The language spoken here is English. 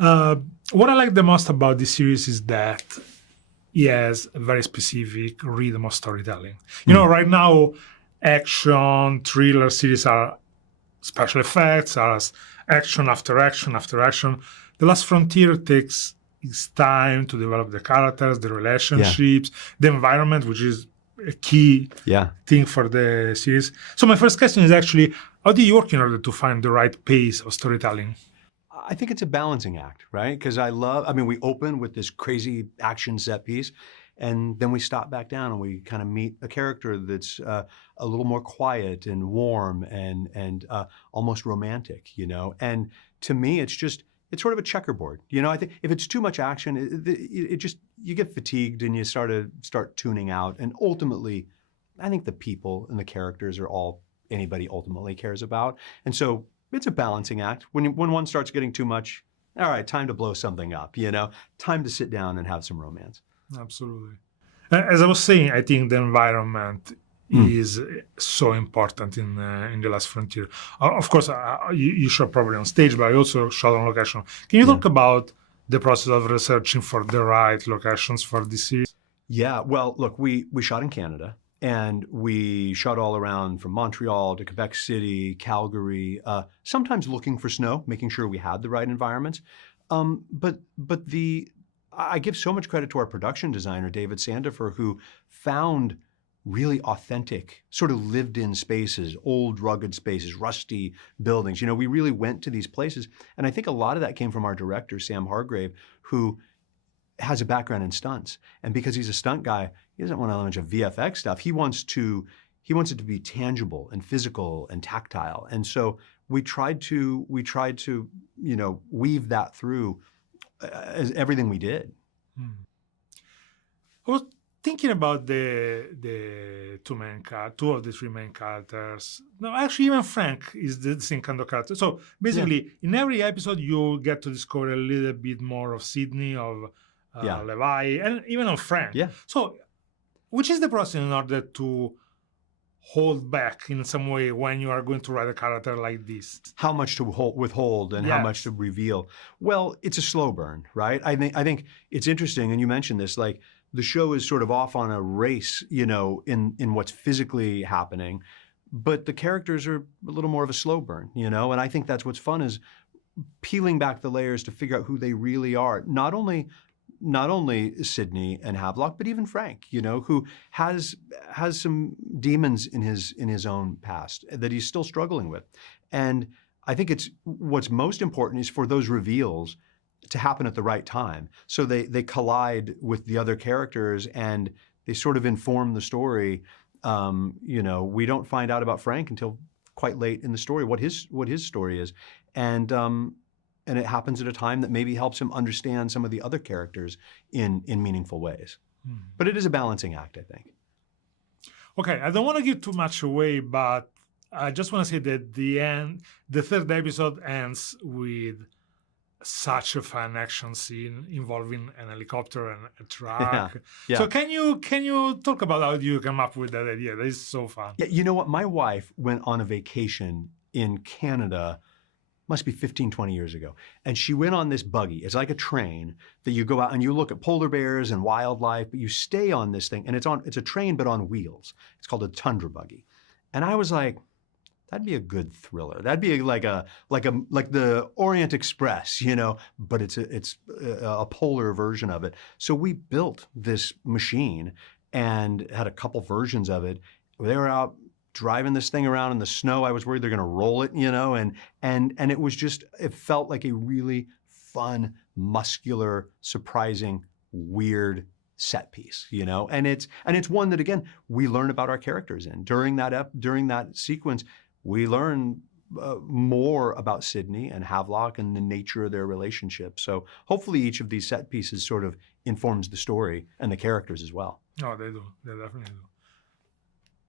What I like the most about this series is that he has a very specific rhythm of storytelling. You know, right now, action, thriller series are special effects, are action after action after action. The Last Frontier takes its time to develop the characters, the relationships, the environment, which is a key thing for the series. So my first question is actually, how do you work in order to find the right pace of storytelling? I think it's a balancing act, right? Because we open with this crazy action set piece, and then we stop back down and we kind of meet a character that's a little more quiet and warm and almost romantic, you know? And to me, it's sort of a checkerboard. You know, I think if it's too much action, you get fatigued and you start tuning out. And ultimately, I think the people and the characters are all anybody ultimately cares about. And so it's a balancing act. When one starts getting too much, all right, time to blow something up, you know? Time to sit down and have some romance. Absolutely. As I was saying, I think the environment is so important in The Last Frontier. Of course, you shot probably on stage, but I also shot on location. Can you talk about the process of researching for the right locations for this series? Yeah, well, look, we shot in Canada, and we shot all around from Montreal to Quebec City, Calgary, sometimes looking for snow, making sure we had the right environments. I give so much credit to our production designer, David Sandifer, who found really authentic, sort of lived-in spaces, old rugged spaces, rusty buildings. You know, we really went to these places. And I think a lot of that came from our director, Sam Hargrave, who has a background in stunts. And because he's a stunt guy, he doesn't want a bunch of VFX stuff. He wants it to be tangible and physical and tactile. And so we tried to, you know, weave that through as everything we did. I was thinking about the two of the three main characters. No, actually, even Frank is the same kind of character. So basically, in every episode, you get to discover a little bit more of Sydney, of Levi, and even of Frank. Yeah. So, which is the process in order to hold back in some way when you are going to write a character like this? How much to withhold and how much to reveal? Well, it's a slow burn, right? I think it's interesting, and you mentioned this, like the show is sort of off on a race, you know, in what's physically happening, but the characters are a little more of a slow burn, you know, and I think that's what's fun is peeling back the layers to figure out who they really are. Not only Sydney and Havelock, but even Frank, you know, who has some demons in his own past that he's still struggling with. And I think what's most important is for those reveals to happen at the right time. So they collide with the other characters and they sort of inform the story. You know, we don't find out about Frank until quite late in the story, what his story is. And it happens at a time that maybe helps him understand some of the other characters in meaningful ways. But it is a balancing act, I think. Okay, I don't want to give too much away, but I just want to say that the third episode ends with such a fun action scene involving an helicopter and a truck. Yeah. So can you talk about how you come up with that idea? That is so fun. Yeah, you know what? My wife went on a vacation in Canada, must be 15, 20 years ago. And she went on this buggy. It's like a train that you go out and you look at polar bears and wildlife, but you stay on this thing. And it's a train, but on wheels. It's called a tundra buggy. And I was like, that'd be a good thriller. That'd be like the Orient Express, you know, but it's a polar version of it. So we built this machine and had a couple versions of it. They were out driving this thing around in the snow. I was worried they're going to roll it, you know, and it was just, it felt like a really fun, muscular, surprising, weird set piece, you know, and it's one that, again, we learn about our characters in. During that sequence, we learn more about Sydney and Havelock and the nature of their relationship. So hopefully each of these set pieces sort of informs the story and the characters as well. Oh, they do. They definitely do.